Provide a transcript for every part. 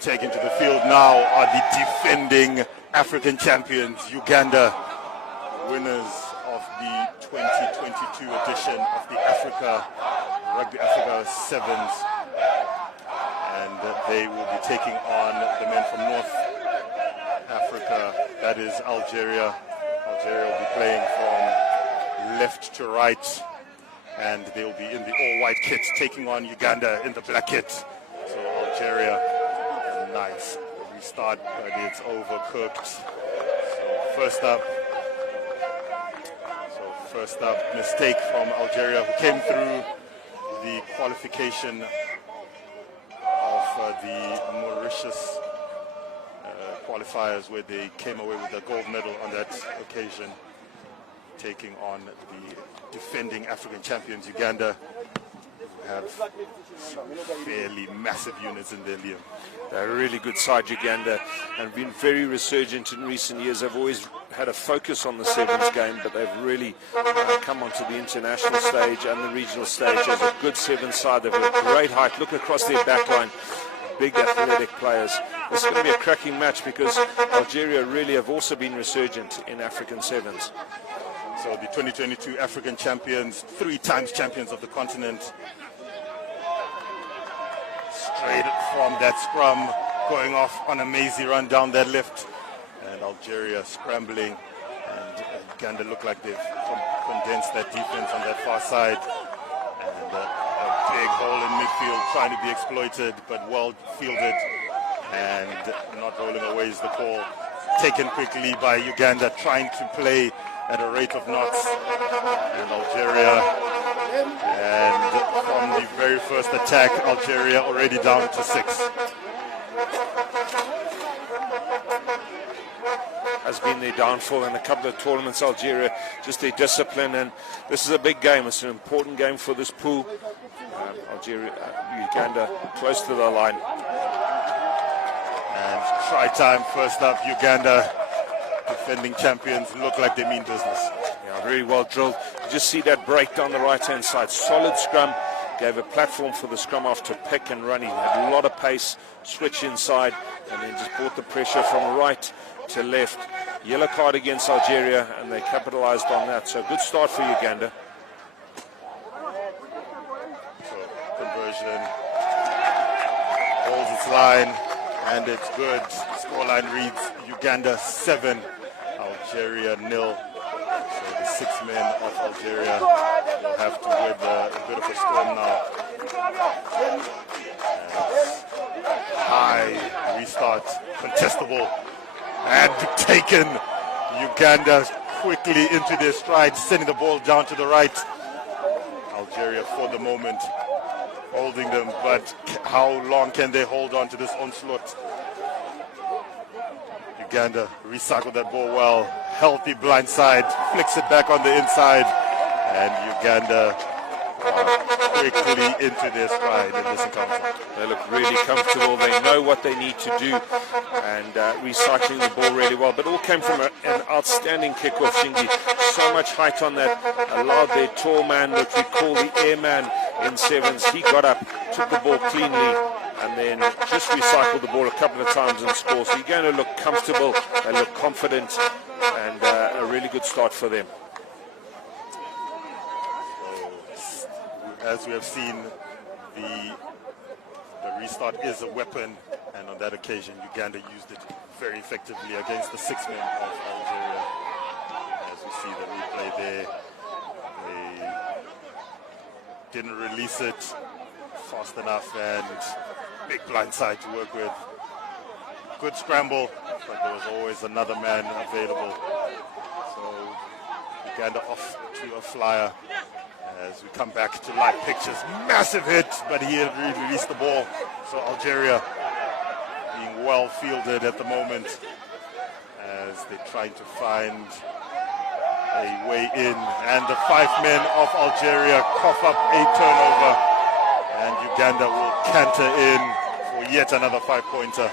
Taken to the field now are the defending African champions, Uganda, winners of the 2022 edition of the Rugby Africa Sevens. And they will be taking on the men from North Africa, that is Algeria. Algeria will be playing from left to right, and they will be in the all-white kit, taking on Uganda in the black kit. So Algeria, nice restart, but it's overcooked. So first up, mistake from Algeria, who came through the qualification of the Mauritius qualifiers, where they came away with a gold medal on that occasion, taking on the defending African champions, Uganda, who have some fairly massive units in their liam. They're a really good side, Uganda, and been very resurgent in recent years. They've always had a focus on the sevens game, but they've really come onto the international stage and the regional stage as a good sevens side. They've got great height. Look across their back line. Big athletic players. This is going to be a cracking match because Algeria really have also been resurgent in African sevens. So the 2022 African champions, 3 times champions of the continent, straight from that scrum, going off on a mazy run down that lift, and Algeria scrambling, and Uganda look like they've condensed that defense on that far side, and a big hole in midfield trying to be exploited, but well fielded, and not rolling away is the call. Taken quickly by Uganda, trying to play at a rate of knots, and Algeria, and from the very first attack, Algeria already down to 6. Has been their downfall in a couple of tournaments, Algeria, just their discipline, and this is a big game. It's an important game for this pool. Algeria, Uganda close to the line. And try time, first up, Uganda, defending champions, look like they mean business. Yeah, really well drilled. You just see that break down the right-hand side. Solid scrum, gave a platform for the scrum half to pick and run. He had a lot of pace, switch inside, and then just brought the pressure from right to left. Yellow card against Algeria, and they capitalized on that. So good start for Uganda. So conversion holds its line, and it's good. Scoreline reads Uganda 7, Algeria 0. So the 6 men of Algeria will have to weather a bit of a storm now. High restart, contestable, and taken. Uganda quickly into their stride, sending the ball down to the right. Algeria for the moment holding them, but how long can they hold on to this onslaught? Uganda recycled that ball well, healthy blind side, flicks it back on the inside, and Uganda quickly into their stride in this encounter. They look really comfortable, they know what they need to do, and recycling the ball really well, but all came from an outstanding kickoff, Shingi. So much height on that, allowed their tall man, what we call the airman in sevens. He got up, took the ball cleanly, and then just recycled the ball a couple of times and scored. So you're going to look comfortable, they look confident, and a really good start for them. As we have seen, the restart is a weapon, and on that occasion Uganda used it very effectively against the 6 men of Algeria. As we see the replay there, they didn't release it fast enough, and big blind side to work with. Good scramble, but there was always another man available. So Uganda off to a flyer. As we come back to live pictures, massive hit, but he had released the ball. So Algeria being well fielded at the moment as they're trying to find a way in. And the 5 men of Algeria cough up a turnover, and Uganda will canter in for yet another 5-pointer.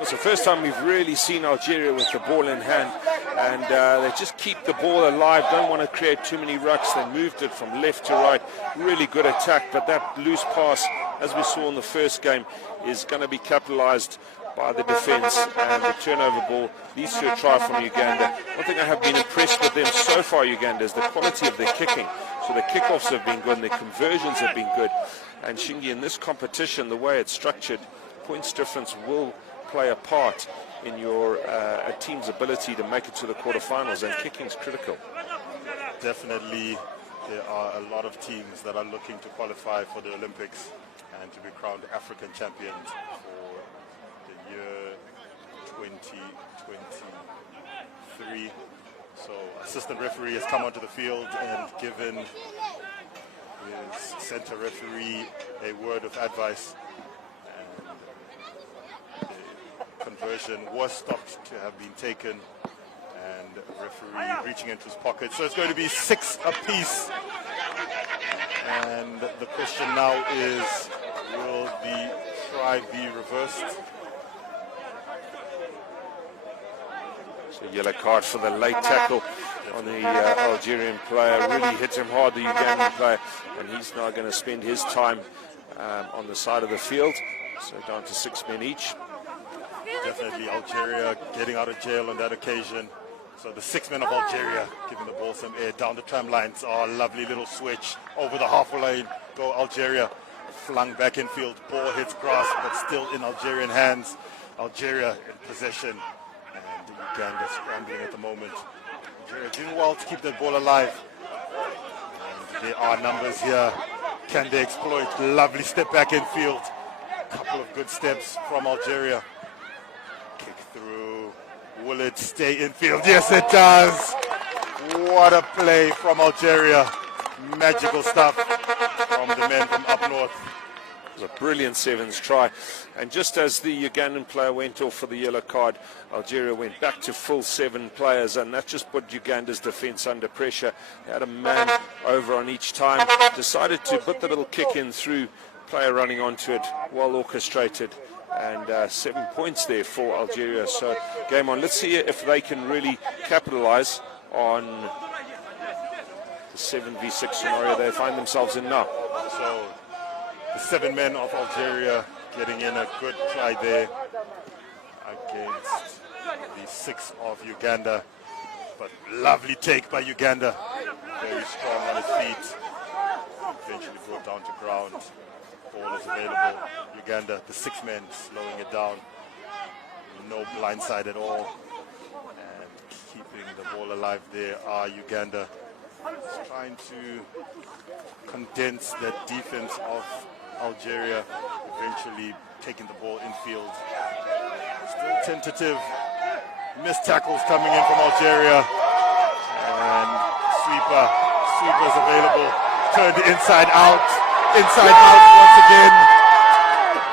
It's the first time we've really seen Algeria with the ball in hand, and they just keep the ball alive, don't want to create too many rucks. They moved it from left to right, really good attack, but that loose pass as we saw in the first game, is going to be capitalized by the defense and the turnover ball leads to a try from Uganda. One thing I have been impressed with them so far, Uganda, is the quality of their kicking. So the kickoffs have been good and their conversions have been good. And Shingi, in this competition, the way it's structured, points difference will play a part in your a team's ability to make it to the quarterfinals, and kicking is critical. Definitely, there are a lot of teams that are looking to qualify for the Olympics and to be crowned African champions for the year 2023. So assistant referee has come onto the field and given his center referee a word of advice, and the conversion was stopped to have been taken, and the referee reaching into his pocket. So it's going to be 6 apiece, and the question now is, will the try be reversed? So yellow card for the late tackle on the Algerian player. Really hit him hard, the Ugandan player, and he's now going to spend his time on the side of the field. So down to 6 men each. Definitely Algeria getting out of jail on that occasion. So the 6 men of Algeria giving the ball some air down the tram lines. Oh, lovely little switch over the halfway lane. Go Algeria. Flung back in field. Ball hits grass, but still in Algerian hands. Algeria in possession. And Uganda scrambling at the moment. Algeria doing well to keep that ball alive. And there are numbers here. Can they exploit? Lovely step back in field. Couple of good steps from Algeria. Kick through. Will it stay in field? Yes, it does. What a play from Algeria. Magical stuff from the men from up north. It was a brilliant sevens try. And just as the Ugandan player went off for the yellow card, Algeria went back to full 7 players, and that just put Uganda's defense under pressure. They had a man over on each time. Decided to put the little kick in through, player running onto it, well orchestrated. And 7 points there for Algeria. So game on. Let's see if they can really capitalize on the 7v6 scenario they find themselves in now. So the 7 men of Algeria getting in a good try there against the 6 of Uganda. But lovely take by Uganda. Very strong on his feet. Eventually brought down to ground. Ball is available. Uganda, the 6 men slowing it down. No blindside at all. And keeping the ball alive there are Uganda. Just trying to condense that defense of Algeria. Eventually taking the ball infield. Still tentative. Missed tackles coming in from Algeria. And sweeper's available. Turned inside out. Inside out once again,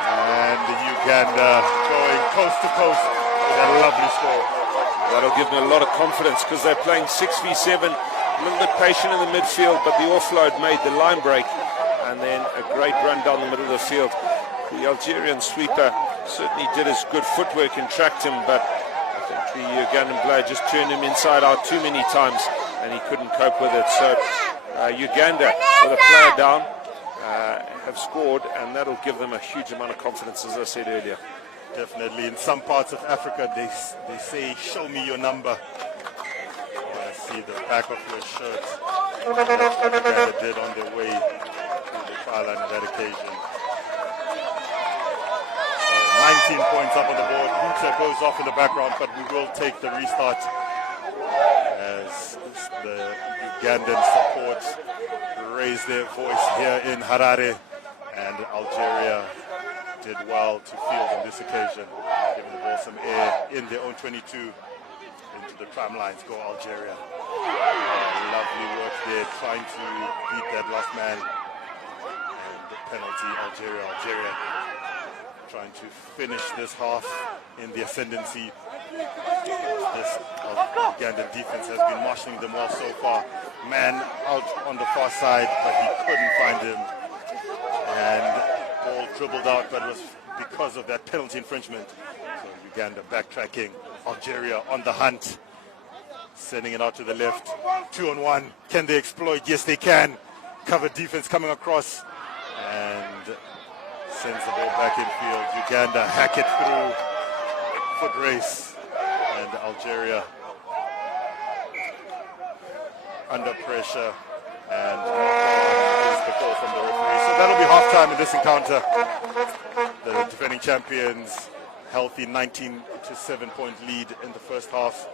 and Uganda going coast to coast with a lovely score. That'll give them a lot of confidence because they're playing 6v7, a little bit patient in the midfield, but the offload made the line break, and then a great run down the middle of the field. The Algerian sweeper certainly did his good footwork and tracked him, but I think the Ugandan player just turned him inside out too many times, and he couldn't cope with it. So Uganda with a player down. Have scored, and that'll give them a huge amount of confidence, as I said earlier. Definitely. In some parts of Africa, they say, show me your number. I see the back of your shirt. That's what Uganda did on their way to the trial line on that occasion. 19 points up on the board. Hunter goes off in the background, but we will take the restart as the Ugandan support raise their voice here in Harare, and Algeria did well to field on this occasion, giving the ball some air in their own 22 into the tram lines. Go Algeria. Lovely work there, trying to beat that last man, and the penalty. Algeria trying to finish this half in the ascendancy. This Ugandan defense has been marshalling them well so far. Man out on the far side, but he couldn't find him. And ball dribbled out, but it was because of that penalty infringement. So Uganda backtracking. Algeria on the hunt. Sending it out to the left. 2-on-1. Can they exploit? Yes, they can. Covered defense coming across. And Sends the ball back infield. Uganda hack it through. Foot race. And Algeria under pressure. And is the call from the referee. So that'll be halftime in this encounter. The defending champions, healthy 19 to 7 point lead in the first half.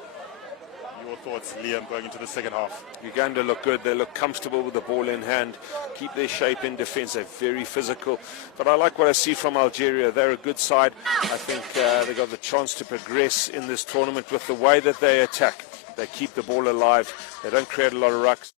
Your thoughts, Liam, going into the second half? Uganda look good. They look comfortable with the ball in hand, keep their shape in defense. They're very physical. But I like what I see from Algeria. They're a good side. I think they got the chance to progress in this tournament with the way that they attack. They keep the ball alive. They don't create a lot of rucks.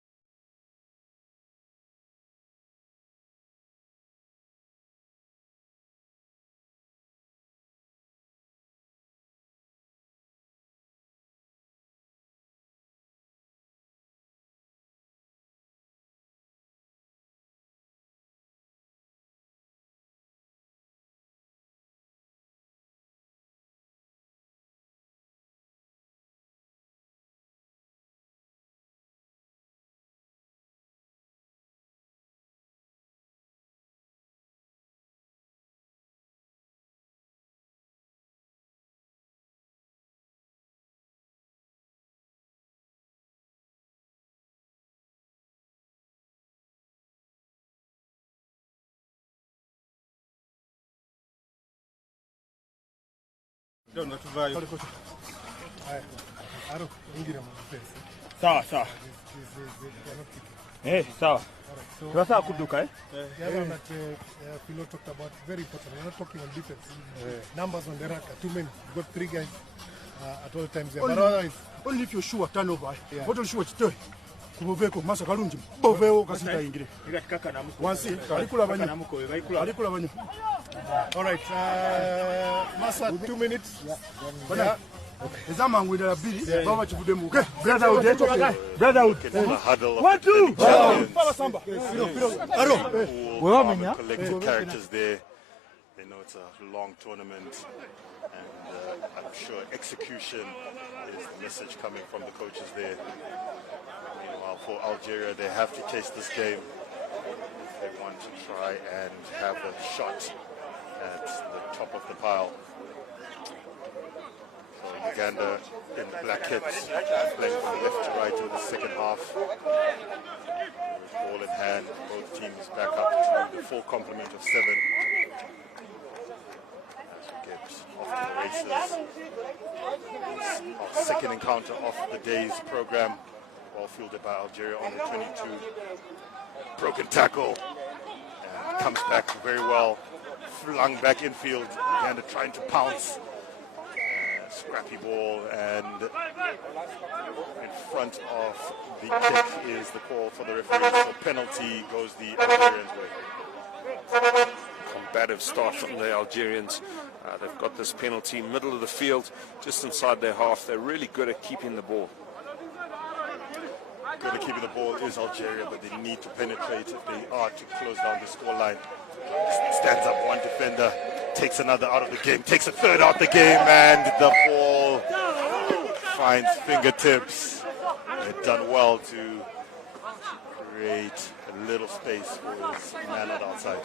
Sawa sawa. Sawa. Tunataka kuduka Philo talked about very important. We're not talking on defense. Numbers on the rack are too many. You've got 3 guys at all times there. But otherwise, only if you're sure turnover. What will sure to kuboveko masa kalungi boveo kasita ingire. Wansi alikula banyu. Alikula banyu. all right. Masa 2 minutes. Bana. Ezama ngwida bili baba chibudemu. Brother out. Brother out. One, two. Baba samba. Aro. Collective characters there. They know it's a long tournament, and I'm sure execution is the message coming from the coaches there. Meanwhile, for Algeria, they have to chase this game if they want to try and have a shot at the top of the pile. So Uganda in the black kits, playing from left to right in the second half. Ball in hand, both teams back up to the full complement of 7. As we get off to the races. Our second encounter of the day's program. Ball fielded by Algeria on the 22. Broken tackle. And comes back very well. Flung back infield. Uganda trying to pounce. Scrappy ball, and in front of the kick is the call for the referee. So penalty goes the Algerians' way. Combative start from the Algerians. They've got this penalty middle of the field, just inside their half. They're really good at keeping the ball. Good at keeping the ball is Algeria, but they need to penetrate if they are to close down the scoreline. Stands up one defender, takes another out of the game, takes a third out the game, and the ball finds fingertips. They've done well to create a little space for his man on the outside.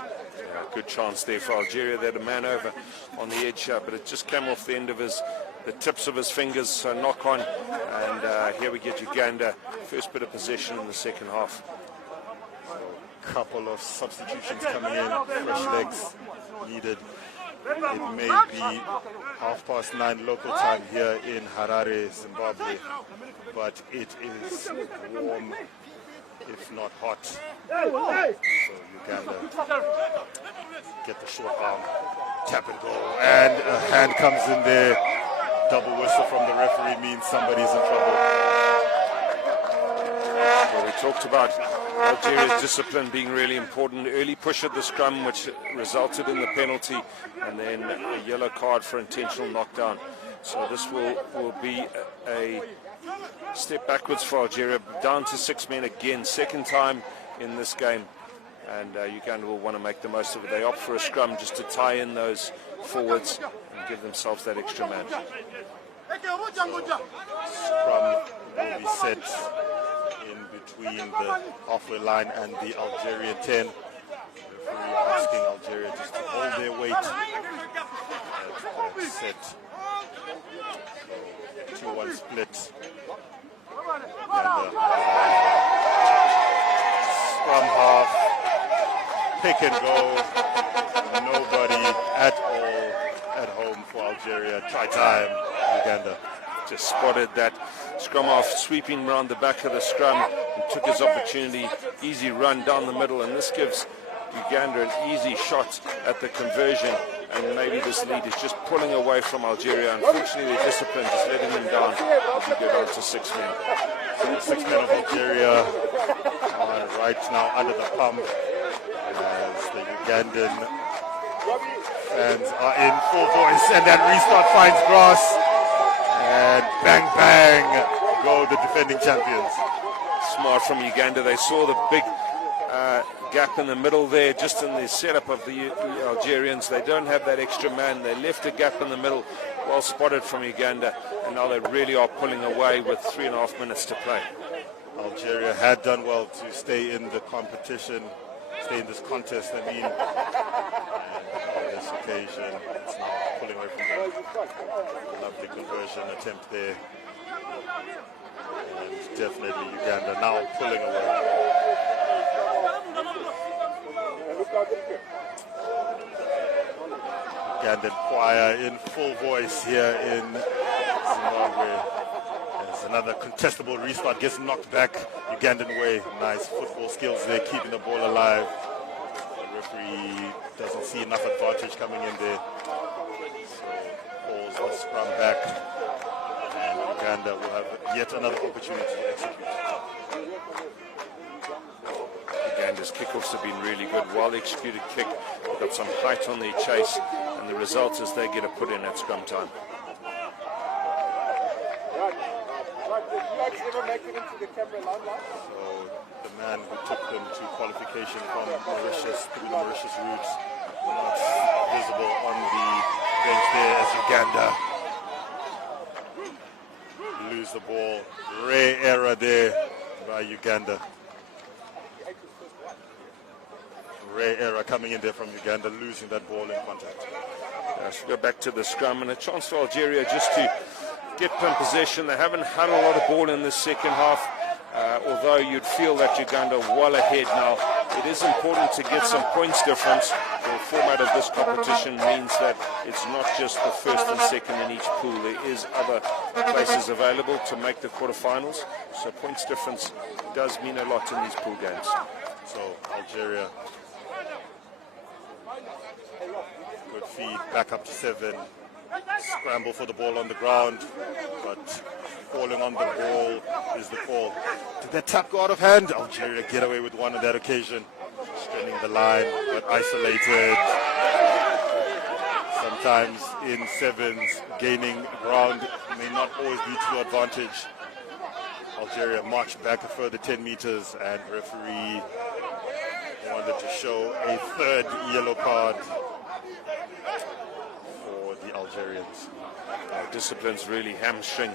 Good chance there for Algeria. They had a man over on the edge, but it just came off the end of the tips of his fingers, so knock on. And here we get Uganda, first bit of possession in the second half. Couple of substitutions coming in, fresh legs needed. It may be 9:30 local time here in Harare, Zimbabwe, but it is warm, if not hot. So Uganda get the short arm, tap and go, and a hand comes in there. Double whistle from the referee means somebody's in trouble. Well, we talked about Algeria's discipline being really important. Early push at the scrum, which resulted in the penalty, and then a yellow card for intentional knockdown. So this will be a step backwards for Algeria, down to 6 men again, second time in this game. And Uganda will want to make the most of it. They opt for a scrum just to tie in those forwards and give themselves that extra man. Scrum will be set in between the halfway line and the Algerian 10. The referee asking Algeria just to hold their weight at set. So 2-1 split. Uganda. Scrum half, pick and go. Nobody at all at home for Algeria. Try time, Uganda. Just spotted that scrum half sweeping around the back of the scrum and took his opportunity. Easy run down the middle, and this gives Uganda an easy shot at the conversion. And maybe this lead is just pulling away from Algeria. Unfortunately, their discipline just letting them down as we get on to 6 men. 6 men of Algeria are right now under the pump as the Ugandan fans are in full voice, and that restart finds grass, and bang bang go the defending champions. Smart from Uganda. They saw the big gap in the middle there, just in the setup of the Algerians. They don't have that extra man. They left a gap in the middle. Well spotted from Uganda, and now they really are pulling away with 3.5 minutes to play. Algeria had done well to stay in the competition, stay in this contest, I mean. And on this occasion, it's now pulling away from them. Lovely conversion attempt there. And definitely Uganda now pulling away. Ugandan choir in full voice here in Zimbabwe. There's another contestable restart, gets knocked back Ugandan way. Nice football skills there, keeping the ball alive. The referee doesn't see enough advantage coming in there, so calls the scrum back, and Uganda will have yet another opportunity to execute. Uganda's kickoffs have been really good. Well executed kick, they've got some height on their chase, and the result is they get a put in at scrum time. So the man who took them to qualification from Mauritius, through the Mauritius routes, not visible on the bench there as Uganda lose the ball. Rare error there by Uganda. Rare error coming in there from Uganda, losing that ball in contact. Let's go back to the scrum, and a chance for Algeria just to get some possession. They haven't had a lot of ball in the second half, although you'd feel that Uganda are well ahead now. It is important to get some points difference. The format of this competition means that it's not just the first and second in each pool. There is other places available to make the quarterfinals, so points difference does mean a lot in these pool games. So Algeria, good feed, back up to 7. Scramble for the ball on the ground, but falling on the ball is the call. Did that tap go out of hand? Algeria get away with one on that occasion. Straining the line, but isolated. Sometimes in sevens, gaining ground may not always be to your advantage. Algeria marched back a further 10 meters, and referee wanted to show a third yellow card for the Algerians. Discipline's really hamstring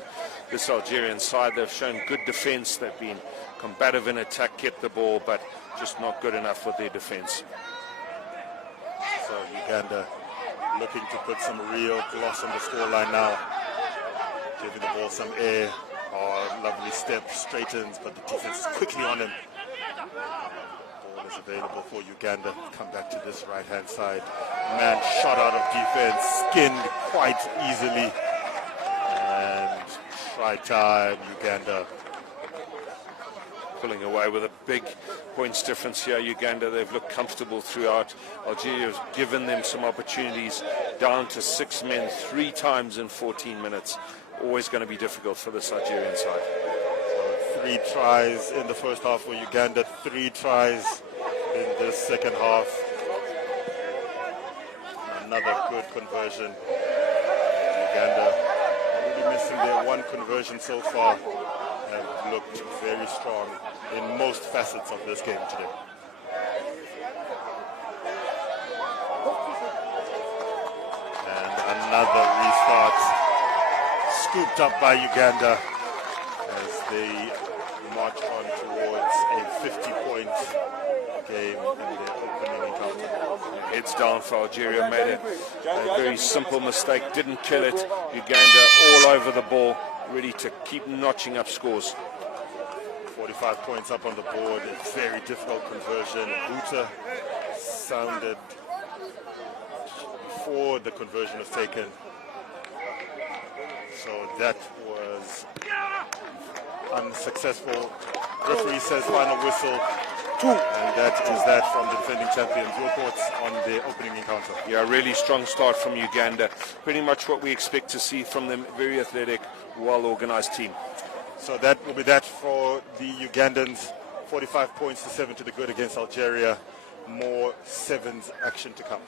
this Algerian side. They've shown good defense. They've been combative in attack, kept the ball, but just not good enough with their defense. So Uganda looking to put some real gloss on the scoreline now. Giving the ball some air. Oh, lovely step, straightens, but the defense is quickly on him. Ball is available for Uganda. Come back to this right-hand side. Man shot out of defense, skinned quite easily. And try time, Uganda. Pulling away with a big points difference here. Uganda, they've looked comfortable throughout. Algeria has given them some opportunities, down to 6 men 3 times in 14 minutes. Always going to be difficult for this Algerian side. So 3 tries in the first half for Uganda, 3 tries in this second half. Another good conversion. Uganda really missing their 1 conversion so far. Have looked very strong in most facets of this game today. And another restart, scooped up by Uganda. as they march on towards a 50-point game in their opening encounter. Heads down for Algeria, made a very simple mistake, didn't kill it. Uganda all over the ball, ready to keep notching up scores. 45 points up on the board, a very difficult conversion. Buta sounded before the conversion was taken. So that was unsuccessful. Referee says final whistle. And that is that from the defending champions. Your thoughts on the opening encounter? Yeah, really strong start from Uganda. Pretty much what we expect to see from them. Very athletic, well-organized team. So that will be that for the Ugandans. 45 points to 7 to the good against Algeria. More sevens action to come.